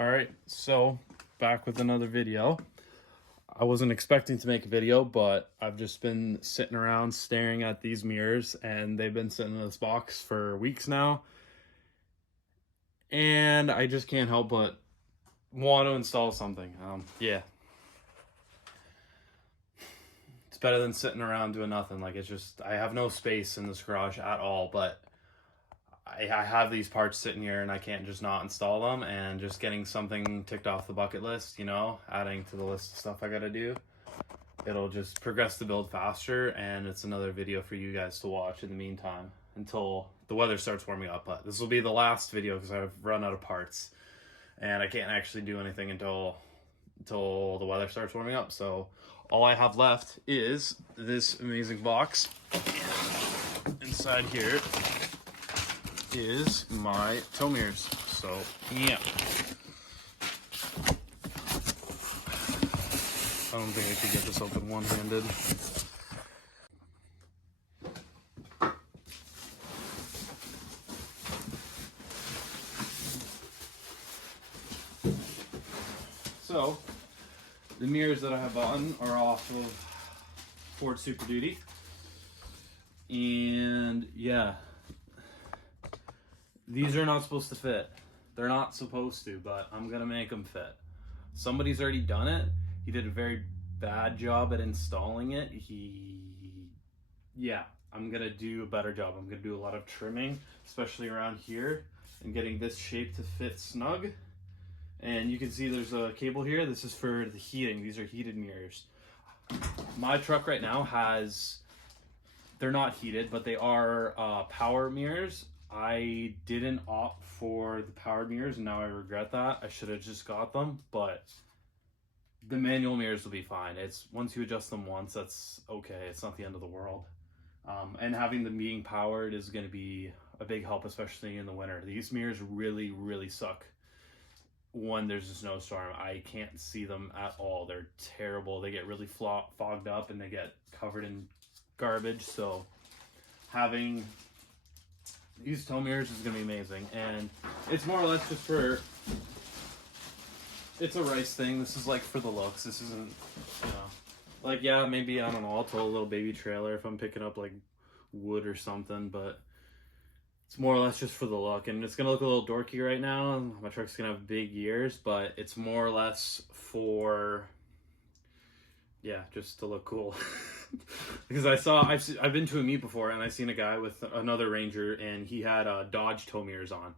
All right, so back with another video. I wasn't expecting to make a video, but I've just been sitting around staring at these mirrors, and they've been sitting in this box for weeks now. And I just can't help but want to install something. Yeah, it's better than sitting around doing nothing. Like, it's just, I have no space in this garage at all, but I have these parts sitting here and I can't just not install them, and just getting something ticked off the bucket list, adding to the list of stuff I gotta do. It'll just progress the build faster, and it's another video for you guys to watch in the meantime until the weather starts warming up. But this will be the last video because I've run out of parts and I can't actually do anything until the weather starts warming up. So all I have left is this amazing box. Inside here is my tow mirrors. So yeah, I don't think I could get this open one-handed. So the mirrors that I have on are off of Ford Super Duty, and yeah, these are not supposed to fit. They're not supposed to, but I'm gonna make them fit. Somebody's already done it. He did a very bad job at installing it. Yeah, I'm gonna do a better job. I'm gonna do a lot of trimming, especially around here, and getting this shape to fit snug. And you can see there's a cable here. This is for the heating. These are heated mirrors. My truck right now they're not heated, but they are power mirrors. I didn't opt for the powered mirrors, and now I regret that. I should have just got them, but the manual mirrors will be fine. It's once you adjust them once, that's okay. It's not the end of the world. And having them being powered is going to be a big help, especially in the winter. These mirrors really, really suck when there's a snowstorm. I can't see them at all. They're terrible. They get really fogged up and they get covered in garbage. So having these tow mirrors is going to be amazing. And it's more or less just it's a rice thing. This is like for the looks. This isn't, like, yeah, maybe, I don't know, I'll tow a little baby trailer if I'm picking up like wood or something, but it's more or less just for the look. And it's gonna look a little dorky right now. My truck's gonna have big ears, but it's more or less for, yeah, just to look cool. Because I've been to a meet before, and I seen a guy with another Ranger, and he had Dodge tow mirrors on,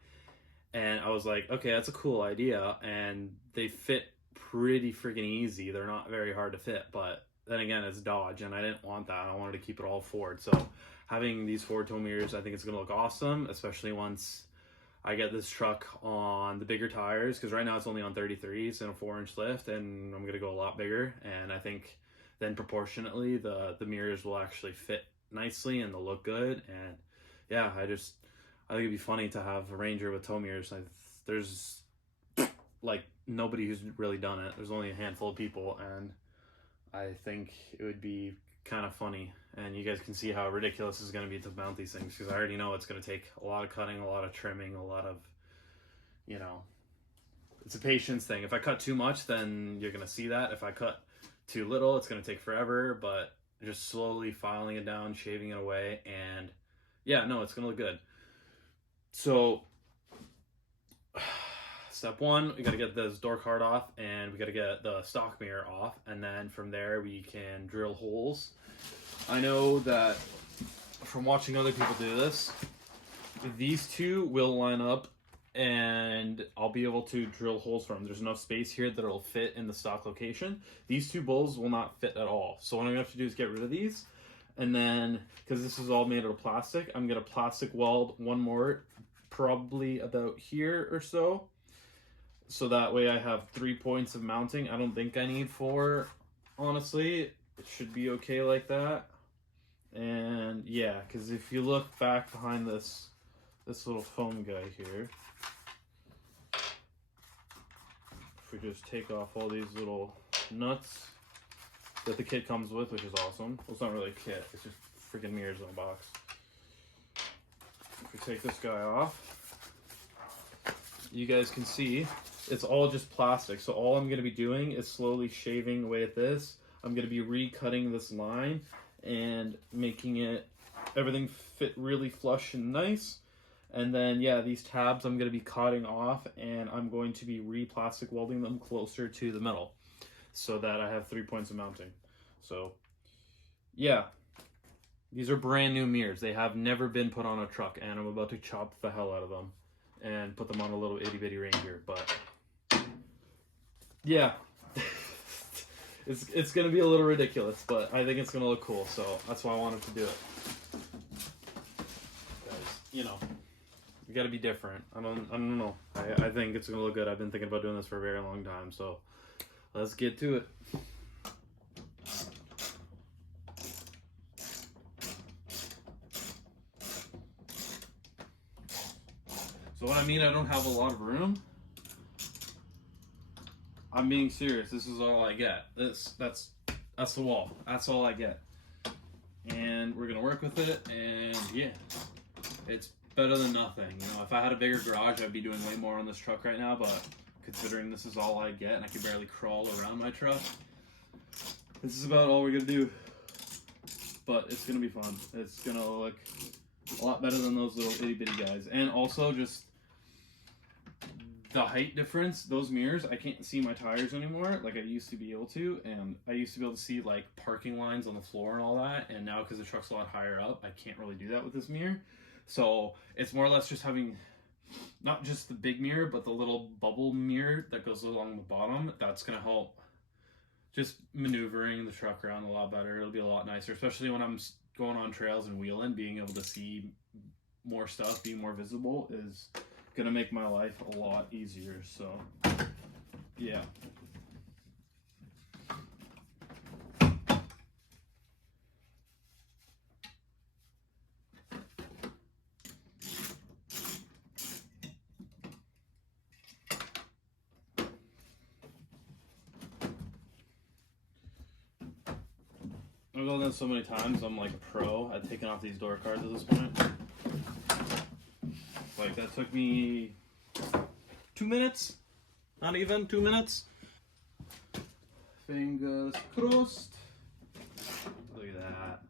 and I was like, okay, that's a cool idea, and they fit pretty freaking easy. They're not very hard to fit, but then again, it's Dodge, and I didn't want that. I wanted to keep it all Ford. So having these Ford tow mirrors, I think it's gonna look awesome, especially once I get this truck on the bigger tires, because right now it's only on 33s and a 4-inch lift, and I'm gonna go a lot bigger. And I think then proportionately the mirrors will actually fit nicely and they'll look good. And yeah, I think it'd be funny to have a Ranger with tow mirrors. There's like nobody who's really done it. There's only a handful of people, and I think it would be kind of funny. And you guys can see how ridiculous it's going to be to mount these things, because I already know it's going to take a lot of cutting, a lot of trimming, a lot of, it's a patience thing. If I cut too much, then you're going to see that. If I cut too little, it's going to take forever, but just slowly filing it down, shaving it away, and yeah, no, it's going to look good. So step one, we got to get this door card off, and we got to get the stock mirror off, and then from there we can drill holes. I know that from watching other people do this, these two will line up and I'll be able to drill holes for them. There's enough space here that it'll fit in the stock location. These two bowls will not fit at all. So what I'm gonna have to do is get rid of these, and then, because this is all made out of plastic, I'm gonna plastic weld one more, probably about here or so. So that way I have 3 points of mounting. I don't think I need 4, honestly. It should be okay like that. And yeah, because if you look back behind this little foam guy here, if we just take off all these little nuts that the kit comes with, which is awesome. Well, it's not really a kit, it's just freaking mirrors in a box. If we take this guy off, you guys can see it's all just plastic. So all I'm going to be doing is slowly shaving away at this. I'm going to be recutting this line and making it everything fit really flush and nice. And then, yeah, these tabs I'm going to be cutting off, and I'm going to be re-plastic welding them closer to the metal so that I have 3 points of mounting. So, yeah, these are brand new mirrors. They have never been put on a truck, and I'm about to chop the hell out of them and put them on a little itty bitty Ranger. But, yeah, it's going to be a little ridiculous, but I think it's going to look cool, so that's why I wanted to do it. Guys, you know. You gotta be different. I don't know. I think it's gonna look good. I've been thinking about doing this for a very long time, so let's get to it. So what I mean, I don't have a lot of room. I'm being serious. This is all I get. That's the wall. That's all I get. And we're gonna work with it, and yeah, it's better than nothing. You know, if I had a bigger garage, I'd be doing way more on this truck right now, but considering this is all I get and I can barely crawl around my truck, this is about all we're gonna do. But it's gonna be fun. It's gonna look a lot better than those little itty bitty guys. And also just the height difference, those mirrors, I can't see my tires anymore like I used to be able to, and I used to be able to see like parking lines on the floor and all that, and now because the truck's a lot higher up, I can't really do that with this mirror. So it's more or less just having not just the big mirror, but the little bubble mirror that goes along the bottom. That's going to help just maneuvering the truck around a lot better. It'll be a lot nicer, especially when I'm going on trails and wheeling. Being able to see more stuff, being more visible is going to make my life a lot easier. So, yeah. I've done this so many times, I'm like a pro at taking off these door cards at this point. Like, that took me 2 minutes? Not even 2 minutes? Fingers crossed. Look at that.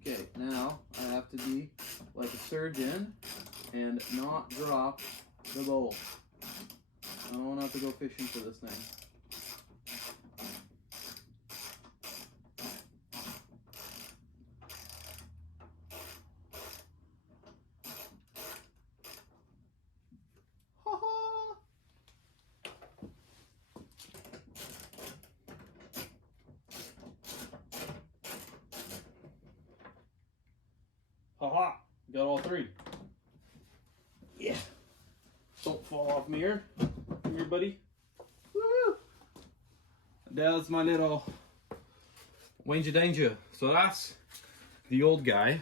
Okay, now I have to be like a surgeon and not drop the bowl. I don't want to have to go fishing for this thing. Haha, got all three. Yeah. Don't fall off me here. Come here, buddy. Woo! That's my little Wanger Danger. So that's the old guy.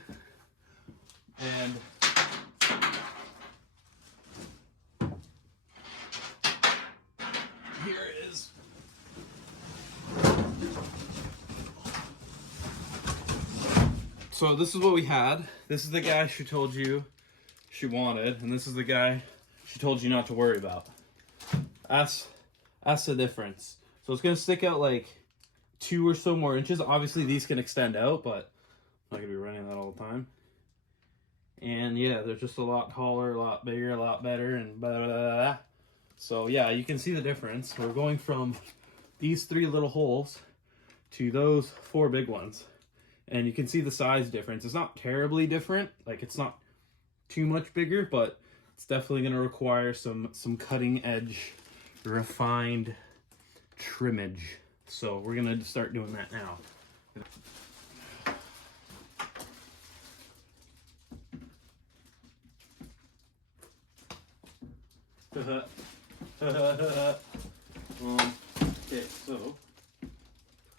And here it is. So this is what we had. This is the guy she told you she wanted, and this is the guy she told you not to worry about. That's the difference. So it's gonna stick out like 2 or so more inches. Obviously these can extend out, but I'm not gonna be running that all the time. And yeah, they're just a lot taller, a lot bigger, a lot better, and blah, blah, blah, blah. So yeah, you can see the difference. We're going from these 3 little holes to those 4 big ones. And you can see the size difference. It's not terribly different. Like, it's not too much bigger, but it's definitely going to require some cutting edge, refined trimmage. So we're going to start doing that now. Okay, so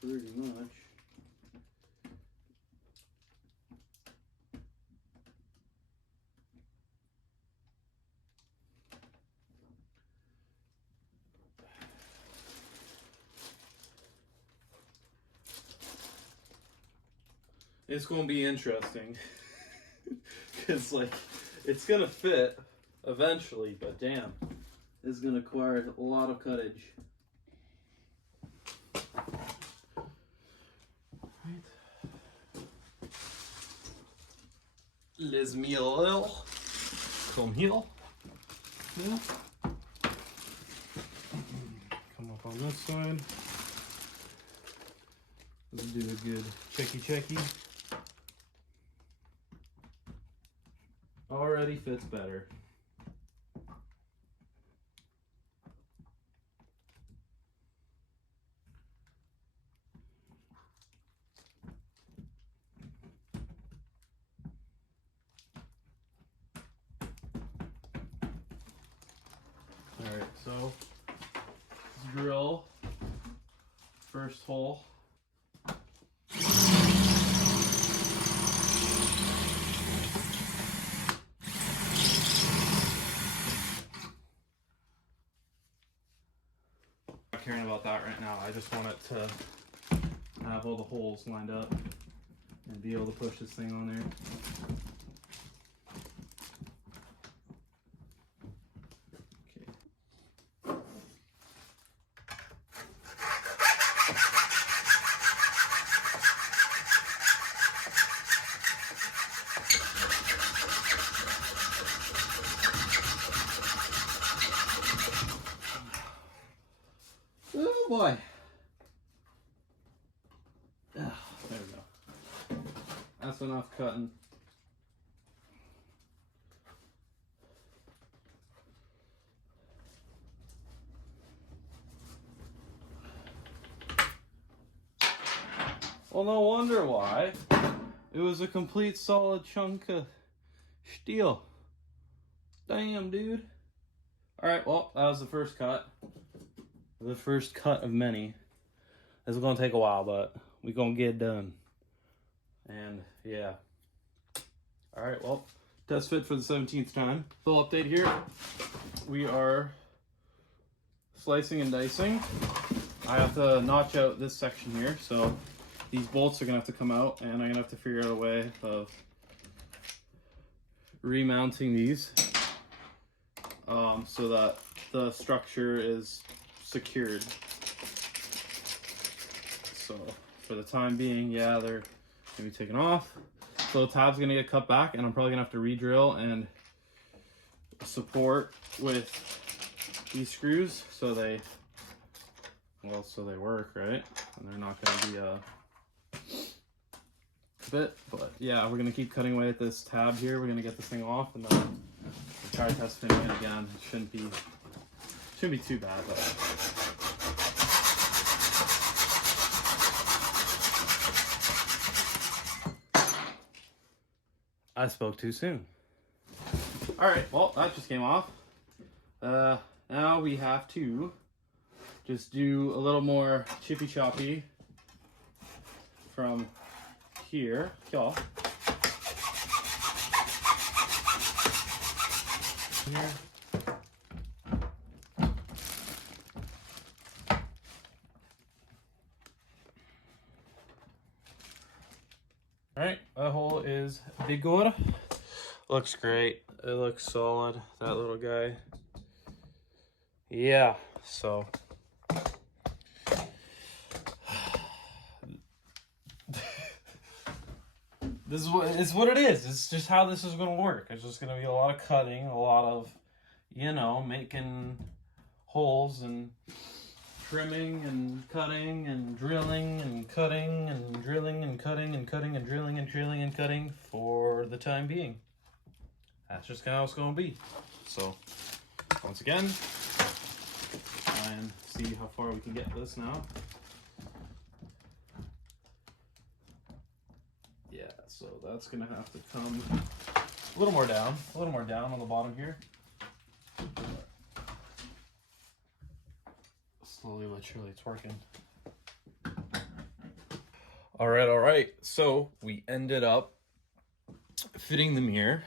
pretty much it's going to be interesting because like it's going to fit eventually, but damn, is going to require a lot of cuttage. Les mille. Come here. Yeah. Come up on this side. Let's do a good checky. Already fits better. Alright, so let's drill first hole. Not caring about that right now. I just want it to have all the holes lined up and be able to push this thing on there. Oh boy. There we go. That's enough cutting. Well, no wonder why. It was a complete solid chunk of steel. Damn, dude. Alright, well, that was the first cut. The first cut of many. This is gonna take a while, but we're gonna get it done. And yeah. Alright, well, test fit for the 17th time. Full update here. We are slicing and dicing. I have to notch out this section here, so these bolts are gonna have to come out, and I'm gonna have to figure out a way of remounting these so that the structure is secured. So for the time being, yeah, they're gonna be taken off. So the tab's gonna get cut back, and I'm probably gonna have to re-drill and support with these screws so they work, right? And they're not gonna be a bit, but yeah, we're gonna keep cutting away at this tab here. We're gonna get this thing off, and then we'll try testing it again. It shouldn't be too bad, but I spoke too soon. All right, well, that just came off. Now we have to just do a little more chippy choppy from here. Here. Alright, that hole is big good. Looks great. It looks solid, that little guy. Yeah, so this is what it is. It's just how this is gonna work. It's just gonna be a lot of cutting, a lot of, you know, making holes and trimming and cutting and drilling and cutting and drilling and cutting and cutting and drilling and drilling and cutting for the time being. That's just kind of how it's going to be. So, once again, try and see how far we can get this now. Yeah, so that's going to have to come a little more down on the bottom here. Slowly but surely it's working. All right. So we ended up fitting the mirror,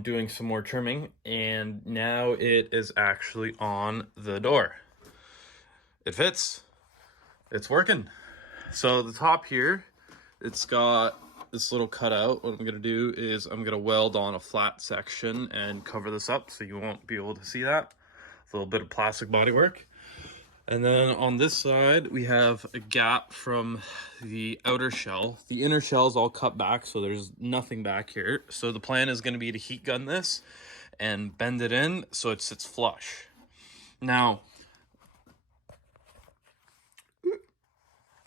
doing some more trimming, and now it is actually on the door. It fits. It's working. So the top here, it's got this little cutout. What I'm gonna do is I'm gonna weld on a flat section and cover this up so you won't be able to see that. little bit of plastic bodywork. And then on this side, we have a gap from the outer shell. The inner shell is all cut back, so there's nothing back here. So the plan is going to be to heat gun this and bend it in so it sits flush. Now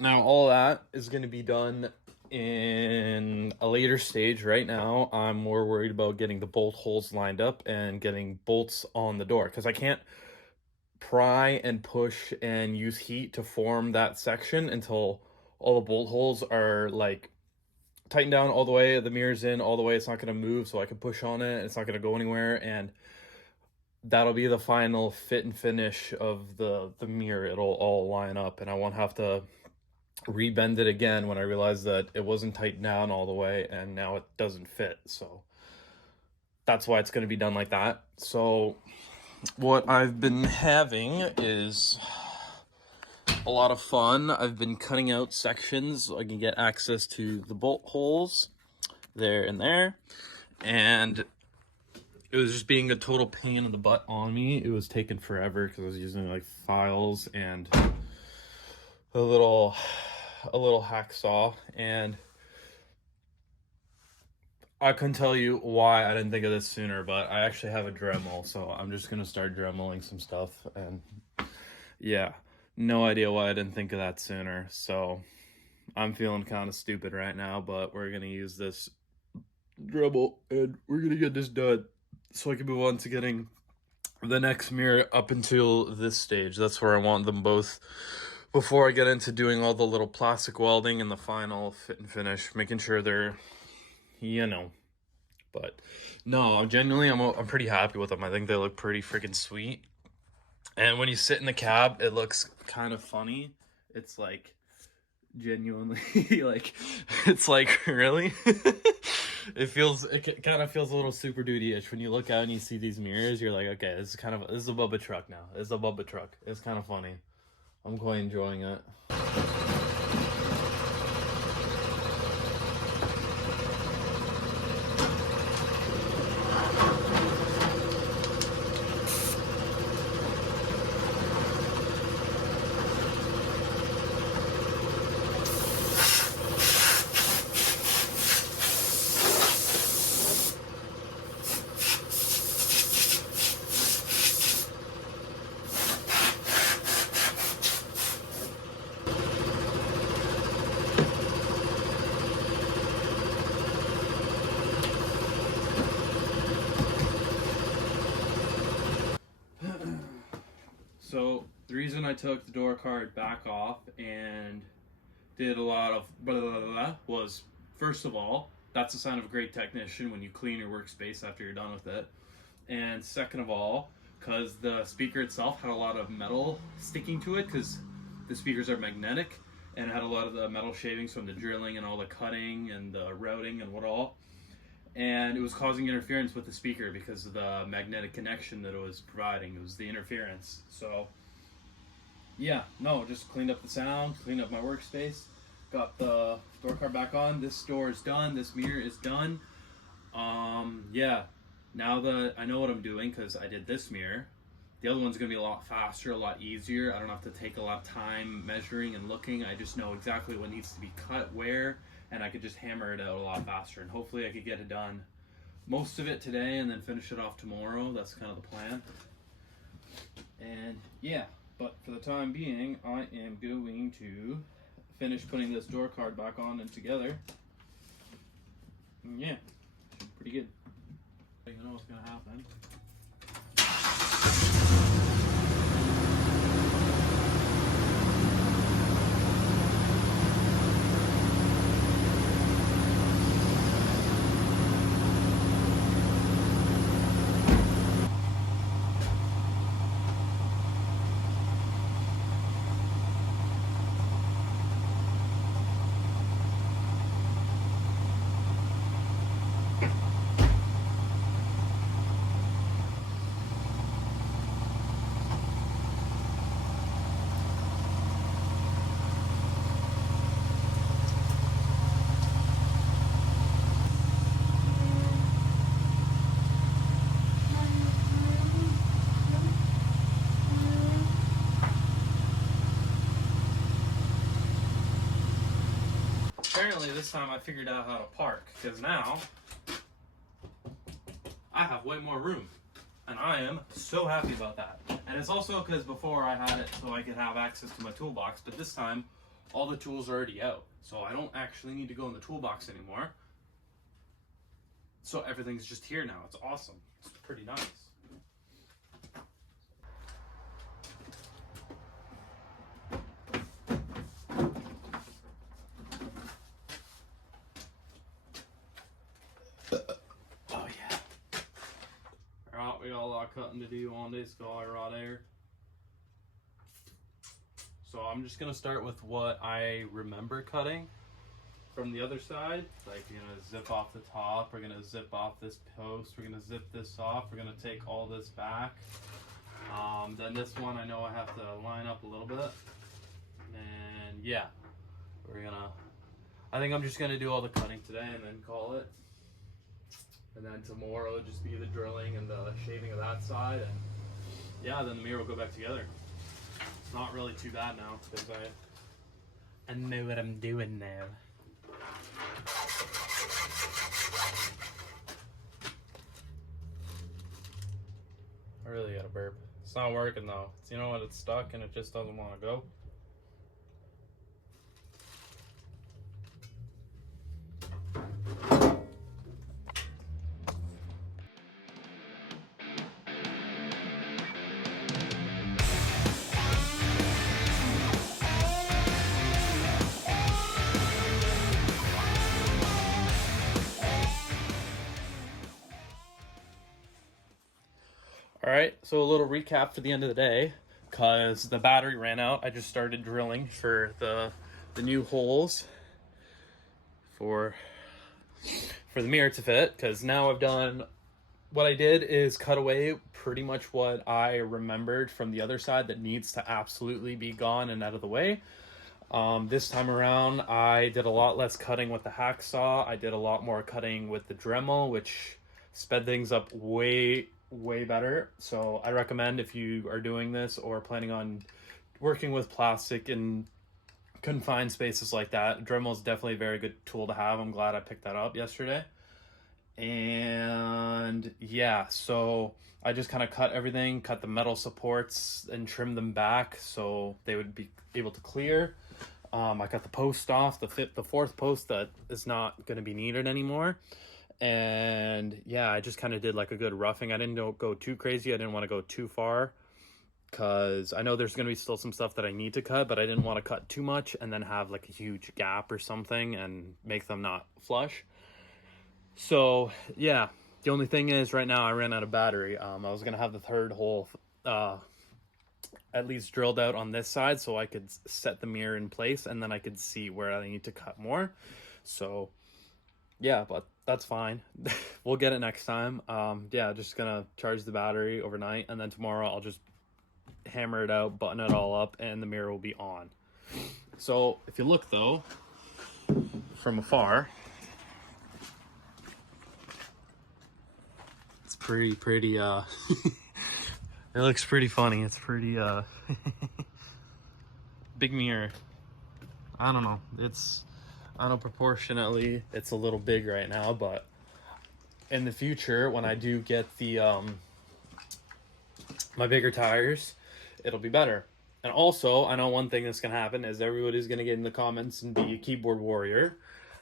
all that is going to be done in a later stage. Right now, I'm more worried about getting the bolt holes lined up and getting bolts on the door, because I can't pry and push and use heat to form that section until all the bolt holes are like tightened down all the way, the mirror's in all the way, it's not going to move, so I can push on it, it's not going to go anywhere, and that'll be the final fit and finish of the mirror. It'll all line up, and I won't have to rebend it again when I realize that it wasn't tightened down all the way and now it doesn't fit. So that's why it's going to be done like that. So what I've been having is a lot of fun. I've been cutting out sections so I can get access to the bolt holes there and there, and it was just being a total pain in the butt on me. It was taking forever because I was using like files and a little hacksaw, and I couldn't tell you why I didn't think of this sooner, but I actually have a Dremel, so I'm just gonna start Dremeling some stuff. And yeah, no idea why I didn't think of that sooner. So I'm feeling kind of stupid right now, but we're gonna use this Dremel and we're gonna get this done so I can move on to getting the next mirror up until this stage. That's where I want them both before I get into doing all the little plastic welding and the final fit and finish, making sure they're, you know. But no, genuinely, I'm pretty happy with them. I think they look pretty freaking sweet. And when you sit in the cab, it looks kind of funny. It's like genuinely like, it's like, really? It kind of feels a little Super Duty-ish when you look out and you see these mirrors. You're like, okay, this is a Bubba truck now. It's a Bubba truck. It's kind of funny. I'm quite enjoying it. So the reason I took the door card back off and did a lot of blah, blah, blah, blah, was, first of all, that's a sign of a great technician when you clean your workspace after you're done with it. And second of all, because the speaker itself had a lot of metal sticking to it, because the speakers are magnetic, and it had a lot of the metal shavings from the drilling and all the cutting and the routing and what all. And it was causing interference with the speaker because of the magnetic connection that it was providing. It was the interference. So yeah, no, just cleaned up the sound, cleaned up my workspace, got the door card back on. This door is done, this mirror is done. Yeah, now that I know what I'm doing, because I did this mirror, the other one's gonna be a lot faster, a lot easier. I don't have to take a lot of time measuring and looking. I just know exactly what needs to be cut where, and I could just hammer it out a lot faster, and hopefully I could get it done, most of it today, and then finish it off tomorrow. That's kind of the plan. And yeah, but for the time being, I am going to finish putting this door card back on and together. And yeah, pretty good. You know what's gonna happen. apparently this time I figured out how to park, because now I have way more room. And I am so happy about that. And it's also because before I had it so I could have access to my toolbox, but this time all the tools are already out. So I don't actually need to go in the toolbox anymore. So everything's just here now. It's awesome. It's pretty nice. Oh yeah. Alright, we got a lot of cutting to do on this guy right there. So I'm just gonna start with what I remember cutting from the other side. Like, we're gonna zip off the top, we're gonna zip off this post, we're gonna zip this off, we're gonna take all this back. Then this one I know I have to line up a little bit. And yeah, I think I'm just gonna do all the cutting today and then call it. And then tomorrow it'll just be the drilling and the shaving of that side, and yeah, then the mirror will go back together. It's not really too bad now because I know what I'm doing now. I really gotta burp. It's not working though. You know what? It's stuck and it just doesn't want to go. Alright, so a little recap for the end of the day, because the battery ran out. I just started drilling for the new holes for the mirror to fit, because now I've done, what I did is cut away pretty much what I remembered from the other side that needs to absolutely be gone and out of the way. This time around, I did a lot less cutting with the hacksaw. I did a lot more cutting with the Dremel, which sped things up way better. So I recommend, if you are doing this or planning on working with plastic in confined spaces like that, Dremel is definitely a very good tool to have. I'm glad I picked that up yesterday. And yeah, so I just kind of cut everything, cut the metal supports and trimmed them back so they would be able to clear. I cut the post off, the fourth post that is not going to be needed anymore. And yeah, I just kind of did like a good roughing. I didn't go too crazy. I didn't want to go too far because I know there's going to be still some stuff that I need to cut, but I didn't want to cut too much and then have like a huge gap or something and make them not flush. So yeah, the only thing is right now I ran out of battery. I was going to have the third hole at least drilled out on this side so I could set the mirror in place and then I could see where I need to cut more. So yeah, but that's fine. We'll get it next time. Yeah, just gonna charge the battery overnight, and then tomorrow I'll just hammer it out, button it all up, and the mirror will be on. So if you look though, from afar, it's pretty it looks pretty funny. It's pretty big mirror. I don't know. I know proportionately it's a little big right now, but in the future when I do get the my bigger tires, it'll be better. And also, I know one thing that's gonna happen is everybody's gonna get in the comments and be a keyboard warrior.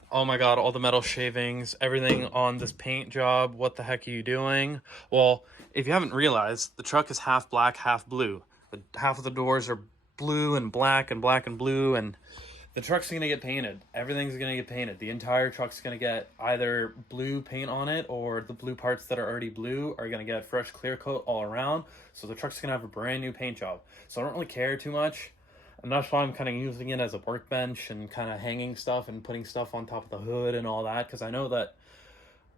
Oh my god, all the metal shavings, everything on this paint job, what the heck are you doing? Well, if you haven't realized, the truck is half black, half blue. Half of the doors are blue and black and blue, and the truck's gonna get painted. Everything's gonna get painted. The entire truck's gonna get either blue paint on it, or the blue parts that are already blue are gonna get fresh clear coat all around. So the truck's gonna have a brand new paint job. So I don't really care too much. And that's why I'm kind of using it as a workbench and kind of hanging stuff and putting stuff on top of the hood and all that, because I know that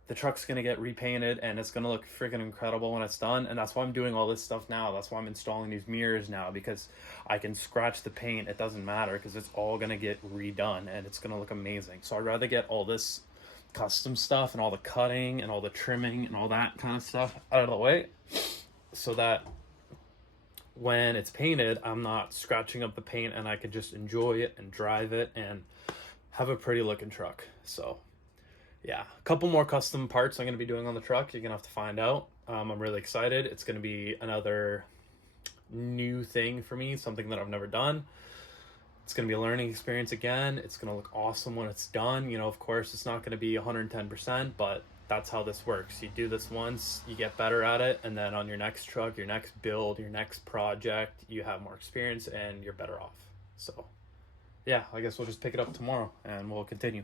the truck's gonna get repainted and it's gonna look freaking incredible when it's done. And that's why I'm doing all this stuff now. That's why I'm installing these mirrors now, because I can scratch the paint. It doesn't matter because it's all gonna get redone and it's gonna look amazing. So I'd rather get all this custom stuff and all the cutting and all the trimming and all that kind of stuff out of the way, so that when it's painted, I'm not scratching up the paint and I could just enjoy it and drive it and have a pretty looking truck. So yeah, a couple more custom parts I'm going to be doing on the truck. You're going to have to find out. I'm really excited. It's going to be another new thing for me, something that I've never done. It's going to be a learning experience again. It's going to look awesome when it's done. You know, of course, it's not going to be 110%, but that's how this works. You do this once, you get better at it, and then on your next truck, your next build, your next project, you have more experience and you're better off. So yeah, I guess we'll just pick it up tomorrow and we'll continue.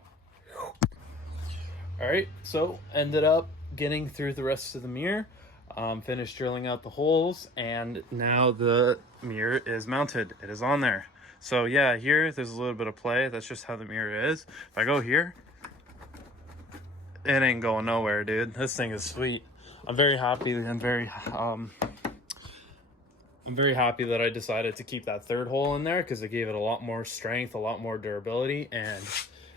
All right, so ended up getting through the rest of the mirror, finished drilling out the holes, and now the mirror is mounted. It is on there. So yeah, here there's a little bit of play. That's just how the mirror is. If I go here, it ain't going nowhere, dude. This thing is sweet. I'm very happy and I'm very happy that I decided to keep that third hole in there, because it gave it a lot more strength, a lot more durability, and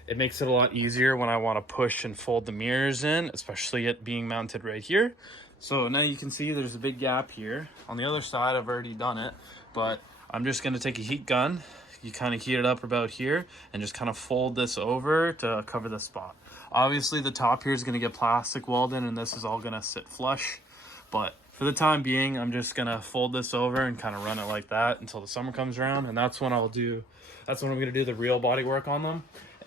it makes it a lot easier when I want to push and fold the mirrors in, especially it being mounted right here. So now you can see there's a big gap here. On the other side, I've already done it, but I'm just going to take a heat gun. You kind of heat it up about here and just kind of fold this over to cover the spot. Obviously, the top here is going to get plastic welded, and this is all going to sit flush. But for the time being, I'm just going to fold this over and kind of run it like that until the summer comes around. And that's when I'm going to do the real body work on them.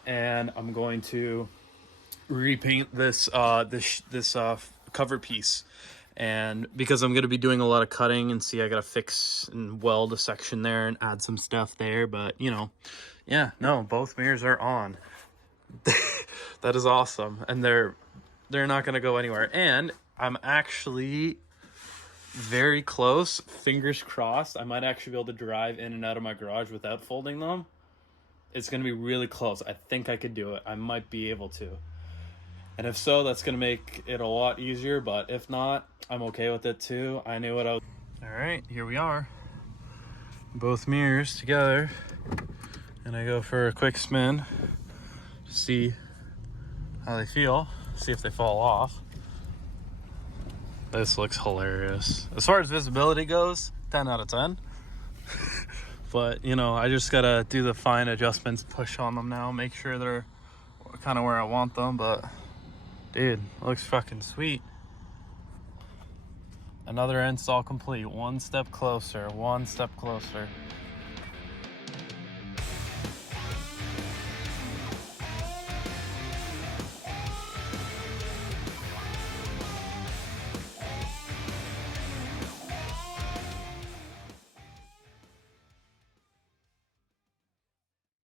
And I'm going to repaint this cover piece. And because I'm going to be doing a lot of cutting, and see, I got to fix and weld a section there and add some stuff there. But, you know, yeah, no, both mirrors are on. That is awesome. And they're not going to go anywhere. And I'm actually very close, fingers crossed. I might actually be able to drive in and out of my garage without folding them. It's going to be really close. I think I could do it. I might be able to. And if so, that's going to make it a lot easier. But if not, I'm okay with it too. I knew what I was... All right, here we are. Both mirrors together. And I go for a quick spin to see how they feel. See if they fall off. This looks hilarious. As far as visibility goes, 10 out of 10. But, you know, I just gotta do the fine adjustments, push on them now, make sure they're kind of where I want them. But, dude, looks fucking sweet. Another install complete. One step closer, one step closer.